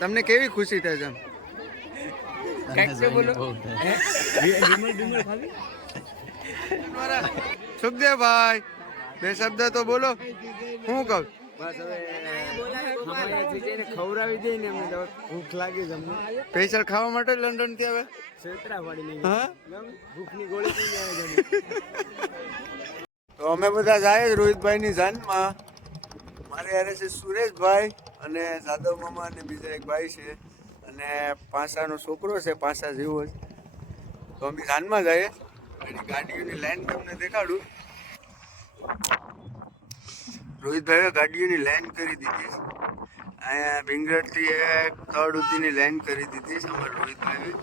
તમને કેવી ખુશી થાય છે સુખદેવભાઈ બે શબ્દ તો બોલો શું કહું ખવડાવી દે ને ભૂખ લાગી તમને સ્પેશિયલ ખાવા માટે લંડન થી આવે ભૂખની ગોળી તો અમે બધા જાય રોહિતભાઈ ની જાનમાં મારે યારે છે સુરેશભાઈ અને જાદવ મામા અને બીજા એક ભાઈ છે અને પાસાનો છોકરો છે પાસા જેવો જ તો અમે જાનમાં જઈએ ગાડીઓની લાઈન તમને દેખાડું રોહિતભાઈએ ગાડીઓની લાઈન કરી દીધી અહીંયા ભીંગરથી થર્ડ સુધીની લાઈન કરી દીધી છે અમારે રોહિતભાઈએ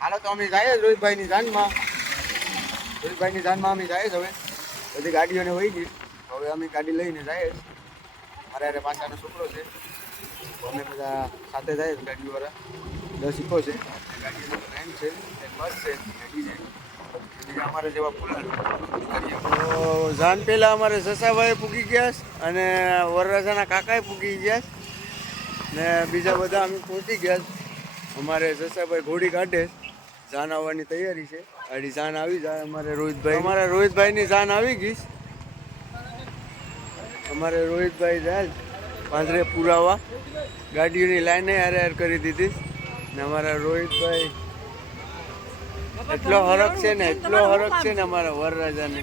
હાલો તો અમે જઈએ રોહિતભાઈની જાનમાં અમે જઈએ હવે બધી ગાડીઓને વહી ગઈ હવે અમે ગાડી લઈને જઈએ મારા યારે પાછાનો છોકરો છે તો અમે બધા સાથે જઈએ ગાડીવાળા 10 ઇકો છે ગાડીનો લાઈન છે એક બસ છે ગાડી છે બીજા અમારે જેવા ફૂલા તો જાન પહેલાં અમારે સસાભાઈ પૂગી ગયા અને વરરાજાના કાકાએ પૂગી ગયા ને બીજા બધા અમે પહોંચી ગયા અમારે સસાભાઈ ઘોડી કાઢે જાન આવવાની તૈયારી છે આડી જાન આવી જાય અમારે રોહિતભાઈની જાન આવી ગઈ અમારે રોહિતભાઈ જાય પાંદરે પુરાવા ગાડીઓની લાઈને હાર કરી દીધી ને અમારા રોહિતભાઈ એટલો હરખ છે ને અમારા વરરાજાને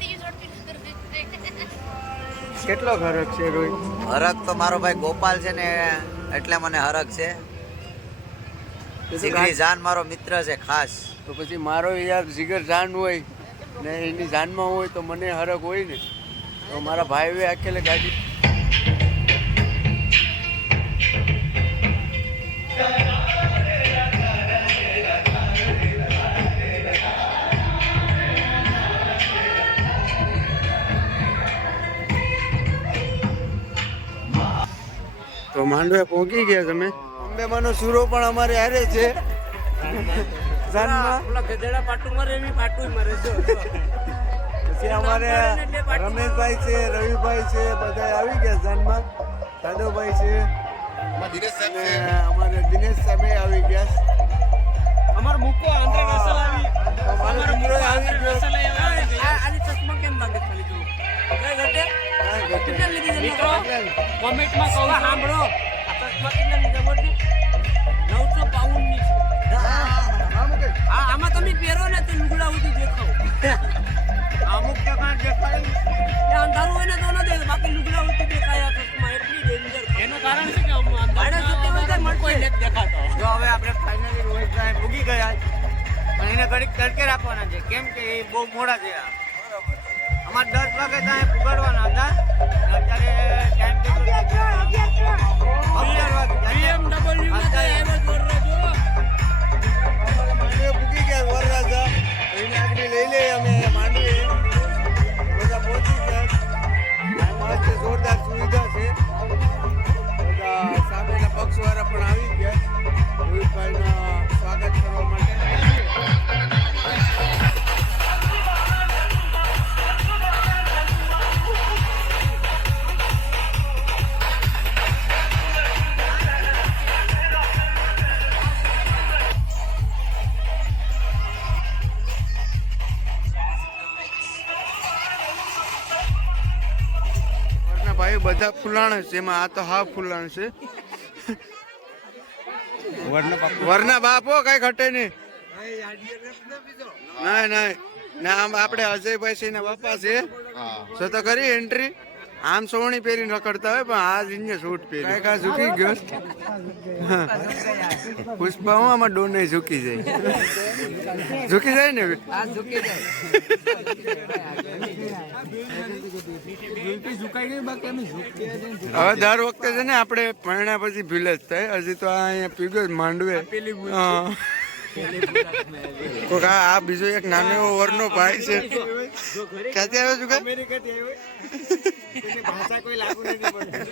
કેટલો હરખ છે રોહિત હરખ તો મારો ભાઈ ગોપાલ છે ને એટલે મને હરખ છે જીગરી જાન મારો મિત્ર છે ખાસ તો પછી મારો યાર જીગર જાન હોય ને એની જાનમાં હોય તો મને હરખ હોય ને તો મારા ભાઈએ આખેલે ગાડી તો માંડવે પહોંચી ગયા તમે અંબેમાનો સૂરો પણ અમારે હારે છે પછી અમારે રમેશભાઈ છે રવિભાઈ છે બધા આવી ગયા જાનમાં જાદવભાઈ છે અમારે દિનેશ સાહેબ આવી ગયા અમાર મુકો આંધ્ર રસલ આવી અમારો મિત્રો આવી ગયો આની ચશ્મા કેમ લાગે ખાલી જો કેટલા લીધી મિત્રો કોમેન્ટમાં કહો સાંભળો આ ચશ્મા કેટલા લીધા બોલજો 952 ની છે આમાં તમે પહેરો ને તો લુગડા ઉધી દેખાવ અમુક ટકા દેખાય અંધારું હોય ને તો ન દેખાય બાકી લુગડા ઉધી દેખાય ચશ્મા એટલી ડેન્જર એનું કારણ છે કે અંધારું કોઈ નથી દેખાતો જો હવે આપણે ફાઇનલી રોહિતભાઈ પૂગી ગયા પણ એને ઘડીક તડકે રાખવાના છે કેમ કે એ બહુ મોડા છે અમારે 10 વાગે ત્યાં પુગાડવાના હતા અત્યારે ટાઈમ પૂગી ગયા વરરાજા એને આગળ લઈ લઈએ અમે માંડવી બધા પહોંચી ગયા મસ્ત જોરદાર સુવિધા છે બધા સામેના પક્ષવાળા પણ આવી ગયા રોહિતભાઈના સ્વાગત કરવા માટે ભાઈ બધા ફૂલાણ છે એમાં આ તો હાફ ફૂલાણ છે વરના બાપો કઈ ઘટે નહીં ના આમ આપણે અજયભાઈ છે ને બાપા છે તો કરી એન્ટ્રી આમ સોવણી પહેરીને રખડતા હોય પણ આ જીને સૂટ પહેરી કાંઈ ઝૂકી ગયો પુષ્પા આમાં ડોને ઝૂકી જાય ને હવે દર વખતે છે ને આપણે પરણ્યા પછી ભીલ જ થાય હજી તો આ અહીંયા પીગો માંડવે કોક આ બીજો એક નાનો એવો વરનો ભાઈ છે. ક્યાંથી આવ્યો છું? અમેરિકાથી આવ્યો. એની ભાષા કોઈ લાગુ નથી પડતી.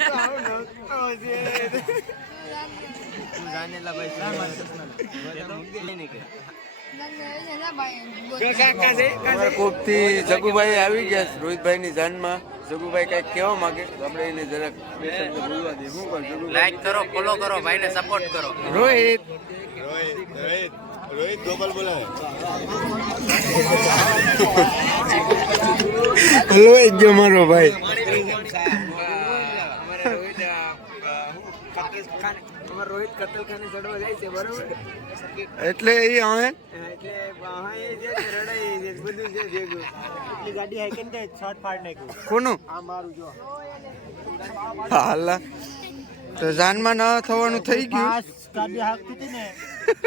કોપથી જગુભાઈ આવી ગયા છે, રોહિતભાઈ ની જાનમાં. જગુભાઈ કઈક કહેવા માંગે તો આપણે એને જરાક બે શબ્દ બોલવા દઈએ. શું કહો જગુભાઈ? લાઈક કરો, ફોલો કરો, ભાઈને સપોર્ટ કરો. રોહિત રોહિત ગોપાલ બોલાવે. હલો એક ગયો મારો ભાઈ. રોહિત કતલખાને ચડવા જાય છે, બરોબર? એટલે એ હવે એટલે એ છે રડાઈ છે, બધું છે ભેગું. એટલી ગાડી હાઈકન તે શોર્ટ પાડ નાખ્યું. કોનું? આ મારું જો. હાલા તો જાનમાં ન થવાનું થઈ ગયું. ગાડી હાંકતી હતી ને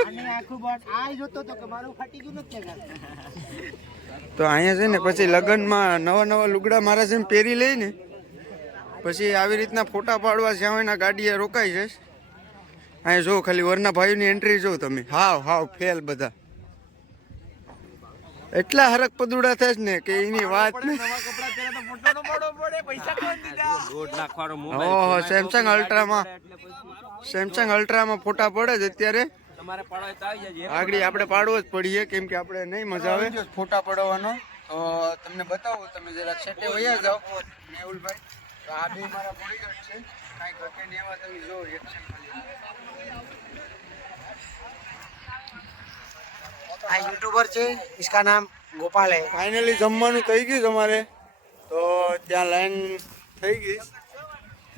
અને આખું બાટ આ જોતો તો કે મારું ફાટી ગયું નથી કે. તો અહીંયા છે ને પછી લગ્નમાં નવા નવા લુગડા મારા છે ને પહેરી લઈને પછી આવી રીતના ફોટા પાડવા જ્યાં એના ગાડીએ રોકાઈ જઈશ. અહીંયા જો ખાલી વરના ભાઈઓની એન્ટ્રી જો તમે. હાવ ફેલ બધા. એટલા હરક પદુડા થાય છે ને કે એની વાત નહીં. ઓહો સેમસંગ અલ્ટ્રામાં ફોટા પડે છે અત્યારે. આગળ આપણે પાડવો જ પડીએ કેમ કે આપણે નહીં મજા આવે ફોટા પડવાનો. તો તમને બતાવું, તમે જરાક સેટે વયા જાઓ મેહુલભાઈ. તો આ બે મારા બોડીગાર્ડ છે, કાંઈ ઘટે નહીં એવા તમે જો એક્શન ખાલી. આ યુટ્યુબર છે, इसका नाम गोपाल है. ફાઇનલી જમવાનું થઈ ગયું તમારે તો ત્યાં લાઈન થઈ ગઈ,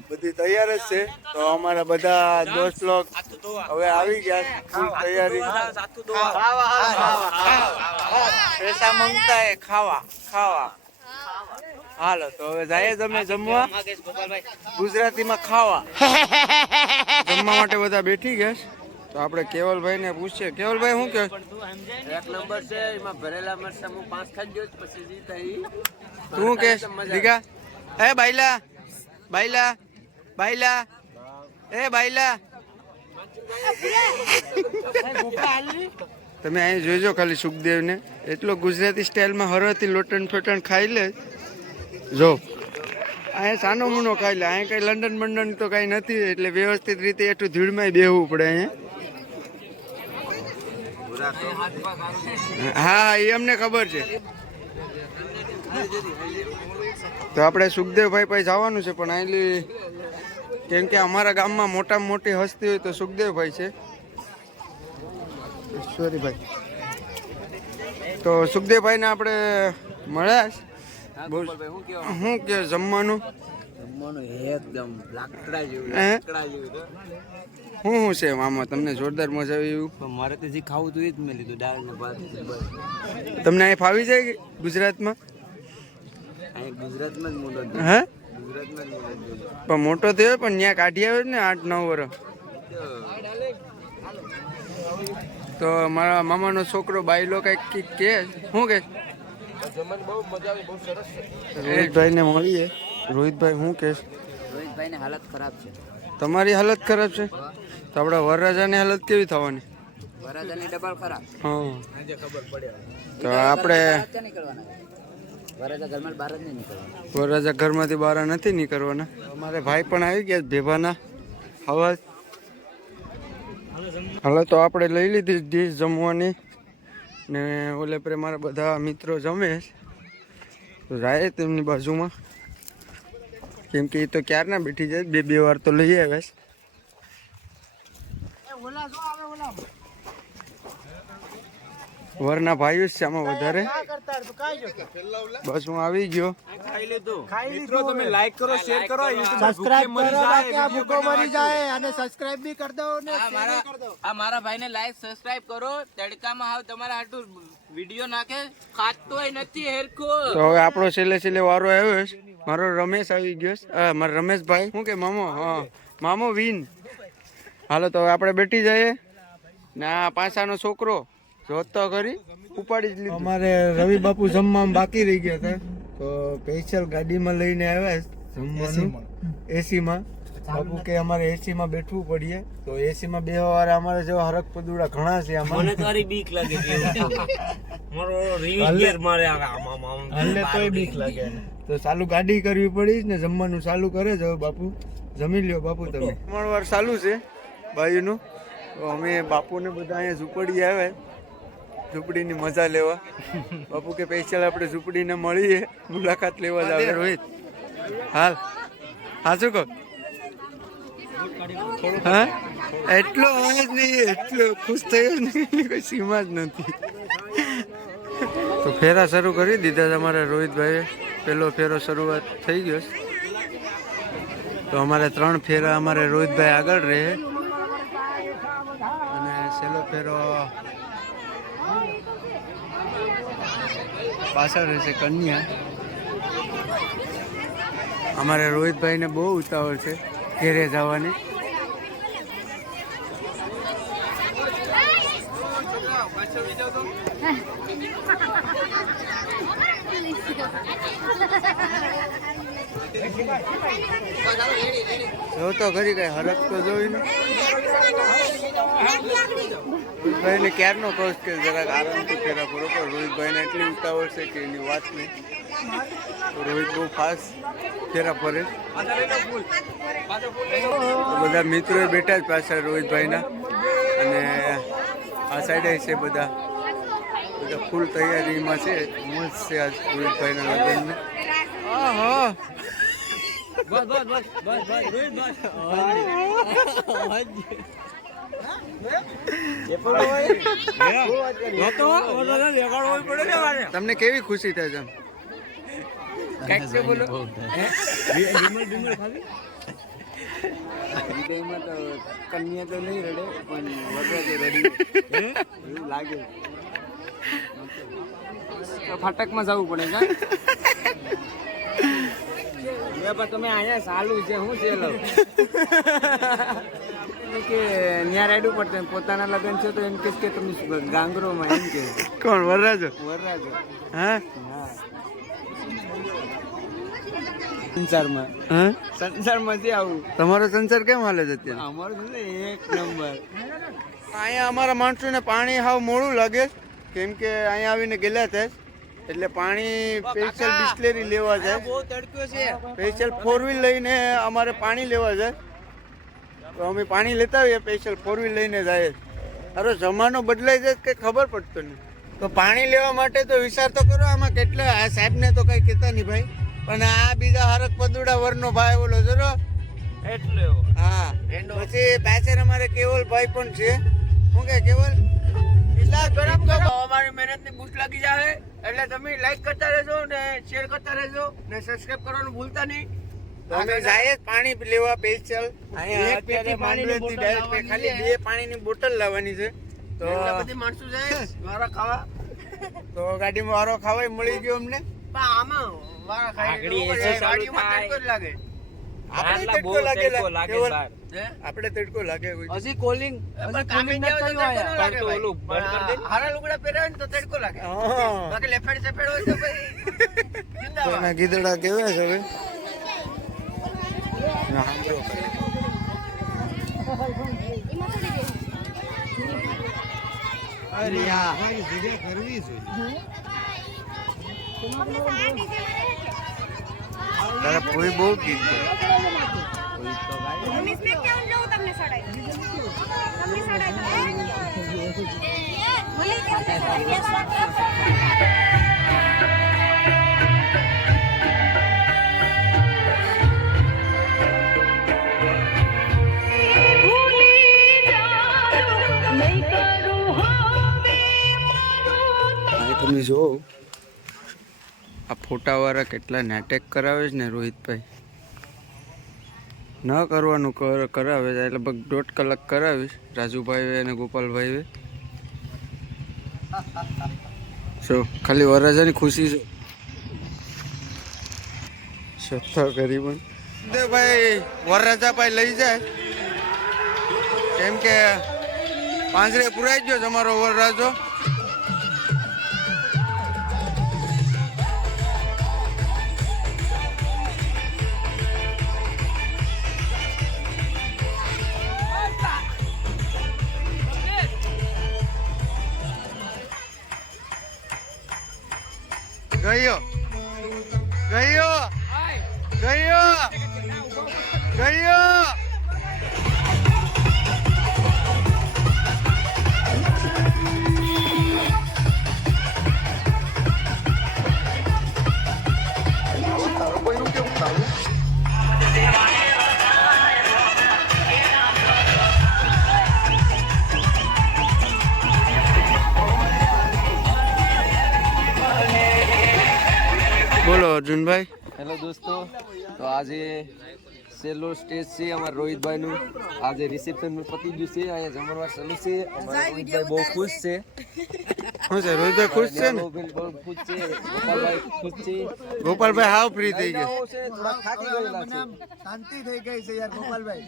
બધી તૈયાર જ છે. તો અમારા બધા દોસ્ત લોક હવે આવી ગયા, ફૂલ તૈયારી. પૈસા માંગતા હે ખાવા. હાલો તો હવે જાય તમે જમવા. ગુજરાતીમાં ખાવા. જમવા માટે બધા બેઠી ગયા છે. તો આપણે કેવલભાઈ ને પૂછીએ. કેવલભાઈ શું કહે? એક નંબર છે, એમાં ભરેલા મરચાં હું 5 ખાઈ ગયો પછી જીતા ઈ. તું કે દીકા એ બાઈલા એ બાઈલા તમે અહીં જોઈજો ખાલી સુખદેવને એટલો ગુજરાતી સ્ટાઇલમાં હરવાથી લોટણ ફેટણ ખાઈ લે. જો અહીંયા સાનો મુનો ખાઈ લે. અહીંયા કઈ લંડન બંડન તો કઈ નથી એટલે વ્યવસ્થિત રીતે એટલું ધૂળમાં બેહવું પડે અહીંયા. હા એ અમને ખબર છે. તો આપણે સુખદેવભાઈ પાસે જવાનું છે પણ આટલી કેમ કે અમારા ગામમાં મોટામાં મોટી હસ્તી હોય તો સુખદેવભાઈ છે. સોરી ભાઈ. તો સુખદેવભાઈને આપણે મળ્યા. શું કે જમવાનું એકદમ લાકડા જેવું હે? લાકડા જેવું. શું છે મામા તમને જોરદાર મજા આવી એવું? પણ મારે તો જે ખાવું હતું એ જ મેં લીધું, દાળ ને ભાત. તમને અહીં ફાવી જાય કે ગુજરાતમાં? અહીં ગુજરાતમાં જ મોટો છે. હે ગુજરાતમાં જ મોટો છે. પણ મોટો થયો પણ ત્યાં કાઢી આવ્યો ને 8-9 વર્ષ. તો મારા મામાનો છોકરો બાયલો કઈક કે શું કે રોહિતભાઈ ને મળીએ. રોહિતભાઈ શું કે? રોહિતભાઈ ની હાલત ખરાબ છે. તમારી હાલત ખરાબ છે તો આપણા વરરાજાની હાલત કેવી થવાની? વરાજાની ડબલ ખરાબ. હા તો આપણે વરાજા ઘરમાં બહાર જ નહીં નીકળવાના. વરરાજા ઘરમાંથી બહાર નથી નીકળવાના. અમારે ભાઈ પણ આવી ગયા ભેભાના અવાજ. હાલો તો આપણે લઈ લીધી ડીશ જમવાની ને ઓલે પર મારા બધા મિત્રો જમે તો જાય તેમની બાજુમાં કેમ કે એ તો ક્યારના બેઠી જાય, 2 વાર તો લઈ આવ્યા છે. વરના ભાઈઓ જ છે આમાં વધારે. બસ હું આવી ગયો. મિત્રો તમે લાઈક કરો, શેર કરો, સબસ્ક્રાઇબ કરો તાકી આ ભૂકો મરી જાય અને સબસ્ક્રાઇબ બી કરી દો ને શેર બી કરી દો. આ મારા ભાઈને લાઈક સબસ્ક્રાઇબ કરો. તડકામાં હાવ તમારા હાટુ વિડિયો નાખે, ખાતોય નથી હેરખો. તો હવે આપણો છેલ્લે વારો આવ્યો છે. મારો રમેશ આવી ગયો છે. મારો રમેશભાઈ શું કે મામો? હા મામો વિન. હાલો તો હવે આપણે બેઠી જઈએ ને આ પાછાનો છોકરો જોતો કરી ઉપાડી જ લીધું. અમારે રવિ બાપુ જમવામાં બાકી રહી ગયા હતા તો સ્પેશિયલ ગાડીમાં લઈને આવ્યા જમવાનું એસીમાં. બાપુ કે અમારે એસી માં બેઠવું પડીએ તો એસી માં બેહવા વાળા અમારે જેવા હરક પદુડા ઘણા છે આમાં. મને તારી બીક લાગે છે મારો રિવ્યુ ગેર મારે હાલે તોય બીક લાગે તો ચાલુ ગાડી કરવી પડી ને જમવાનું ચાલુ કરે છે હવે બાપુ જમી લ્યો બાપુ તમે. જમણવાર ચાલુ છે ભાઈનું તો અમે બાપુને બધા અહીંયા ઝૂંપડી આવે ઝૂંપડીની મજા લેવા. બાપુ કે સ્પેશિયલ આપણે ઝૂંપડીને મળીએ મુલાકાત લેવા જ આવે. રોહિત હાલ હા શું કહો હા એટલો અવાજ નહીં એટલો ખુશ થયો નહીં કોઈ સીમા જ નથી. તો ફેરા શરૂ કરી દીધા તમારા રોહિતભાઈએ. પહેલો ફેરો શરૂઆત થઈ ગયો તો અમારે 3 ફેરા અમારે રોહિતભાઈ આગળ રહે અને છેલ્લો ફેરો પાછળ રહેશે કન્યા. અમારે રોહિતભાઈને બહુ ઉતાવળ છે ઘેરે જવાની. જો તો ખરી કઈ હરક તો જોઈ ને રોહિતભાઈને ક્યારનો કહું કે જરાક આરામથી ફેરા પૂરો પણ રોહિતભાઈને એટલી ઉતાવળ છે કે એની વાત નહીં. તો રોહિત બહુ ફાસ્ટ ફેરા ફરે. બધા મિત્રો બેઠા જ પાછળ રોહિતભાઈના અને આ સાઈડે છે બધા ફૂલ તૈયારીમાં છે. મોજ છે આજ રોહિતભાઈના લગ્નને. બસ બસ બસ બસ બસ રોહિત બસ તમને કેવી ખુશી થાય છે? કઈક તો બોલો. વિદાયમાં તો કન્યા તો નહીં રડે પણ વરરાજો રડી એવું લાગે. ફાટકમાં જવું પડે કા તમે અહીંયા સાલું છે શું છે કે ન્યા રાડવું પડશે પોતાના લગ્ન છે તો એમ કે તમે ગાંગરોમાં એમ કે કોણ વરરાજો વરરાજો હા સંસારમાં હા સંસારમાંથી આવું. તમારો સંસાર કેમ હાલે છે અત્યારે? અમારો એક નંબર. અહીંયા અમારા માણસોને પાણી હાવ મોડું લાગે કેમ કે અહીંયા આવીને ગયેલા થાય એટલે પાણી સ્પેશિયલ બિસ્લેરી લેવા જાય. બહુ તડકો છે. સ્પેશિયલ 4 વ્હીલ લઈને અમારે પાણી લેવા જાય તો અમે પાણી લેતા આવીએ. સ્પેશિયલ 4 વ્હીલ લઈને જાય. અરે જમાનો બદલાઈ જાય કે ખબર પડતો નહીં. તો પાણી લેવા માટે તો વિચાર તો કરો આમાં કેટલા આ સાહેબને તો કઈ કહેતા નહીં ભાઈ પણ આ બીજા હરક પદુડા વરનો ભાઈ બોલો જરો એટલે હા. પછી પાછળ અમારે કેવલ ભાઈ પણ છે. શું કે કેવલ અમારી મહેનત ની બૂસ્ટ લાગી જાય એટલે તમે લાઈક કરતા રહેજો ને શેર કરતા રહેજો ને સબસ્ક્રાઇબ કરવાનું ભૂલતા નહીં. તો અમે જાય પાણી લેવા સ્પેશિયલ અહીંયા અત્યારે માંડવેથી ડાયરેક્ટ ખાલી 2 પાણીની બોટલ લાવવાની છે તો બધી માણસો જાય વારા ખાવા તો ગાડીમાં વારો ખાવાય મળી ગયો અમને. પણ આમાં વારા ખાઈ ગાડીમાં તડકો જ લાગે. આપણે તડકો લાગે આપણે તડકો લાગે હજી કોલિંગ હારા લુગડા પહેરાવે તો તડકો લાગે બાકી લેફેડ સેફેડ હોય તો ભાઈ ગીદડા કેવા છે હવે તારા કોઈ બહુ ગીત છે. તમે જો આ ફોટાવાળા કેટલા નાટક કરાવે છે ને રોહિતભાઈ. ન કરવાનું કરાવે છે લગભગ 1.5 કલાક કરાવીશ રાજુભાઈ અને ગોપાલભાઈ. શું ખાલી વરરાજાની ખુશી છે. સત્તા કરી પણ ભાઈ વરરાજા ભાઈ લઈ જાય કેમ કે પાંજરે પુરાઈ ગયો તમારો વરરાજો. ગયો ગયો ગયો ગયો બોલો અર્જુનભાઈ. હેલો દોસ્તો, તો આજે છેલ્લો સ્ટેજ છે અમારા રોહિતભાઈનું. આજે રિસેપ્શન પતી ગયું છે, અહીંયા જમણવાર ચાલુ છે. અમારા રોહિતભાઈ બહુ ખુશ છે. શું છે રોહિતભાઈ ખુશ છે ને? બહુ ખુશ છે. ગોપાલભાઈ ખુશ છે. ગોપાલભાઈ હાવ ફ્રી થઈ ગયા. બહુ છે, થોડા થાકી ગયેલા છે. શાંતિ થઈ ગઈ છે યાર ગોપાલભાઈ.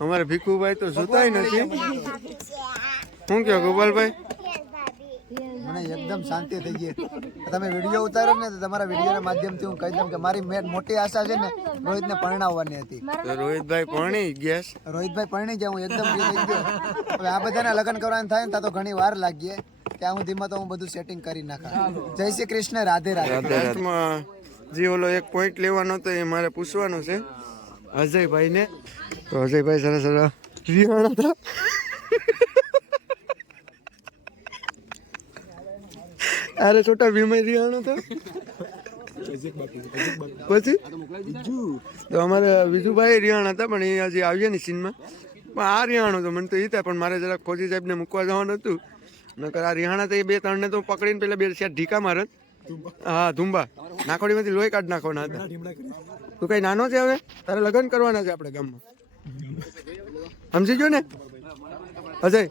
અમારે ભીખુભાઈ તો સુતાય નથી. શું કહો ગોપાલભાઈ? મને એકદમ શાંતિ થઈ ગઈ. તમે વિડીયો ઉતારો ને તો તમારા વિડીયોના માધ્યમથી હું કહી દઉં કે મારી મોટી આશા છે ને રોહિતને પરણાવવાની હતી. તો રોહિતભાઈ પરણી ગયા છે. રોહિતભાઈ પરણી ગયા, હું એકદમ free થઈ ગયો. હવે આ બધાના લગ્ન કરવાનું થાય ને ત્યાં તો ઘણી વાર લાગીએ. ત્યાં સુધીમાં તો હું બધું સેટિંગ કરી નાખા. જય શ્રી કૃષ્ણ, રાધે રાધે. લાસ્ટમાં જે ઓલો એક પોઈન્ટ લેવાનો હતો એ મારે પૂછવાનો છે અજયભાઈને. તો અજયભાઈ સરસ સરસ રિહાણા હતા. અરે છોટા ભીમાઈ રિહાણો તો પછી તો અમારે વિજુભાઈ રિહાણા હતા પણ એ હજી આવ્યા નહીં સીનમાં. પણ આ રિહાણો તો મને તો એ થાય પણ મારે જરાક ફોજી સાહેબને મૂકવા જવાનું હતું. નકર આ રિહાણા તો એ 2-3 ને તો પકડીને પેલા 2 ચાર ઢીકા મારત. હા ધુંબા નાખોડીમાંથી લોહી કાઢ નાખવાના હતા. તું કઈ નાનો છે હવે? તારે લગ્ન કરવાના છે આપણે ગામમાં, સમજી ગયો ને અજય?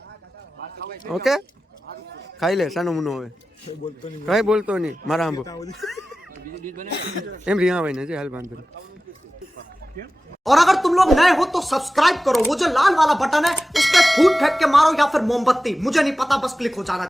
ઓકે ખાઈ લે સાનો મુનો. હવે કઈ બોલતો નહીં મારા આંબો એમ રિહાભાઈ ને છે હાલ બાંધો. और अगर तुम लोग नए हो तो सब्सक्राइब करो, वो जो लाल वाला बटन है उस पर फूट फेंक के मारो या फिर मोमबत्ती, मुझे नहीं पता, बस क्लिक हो जाना।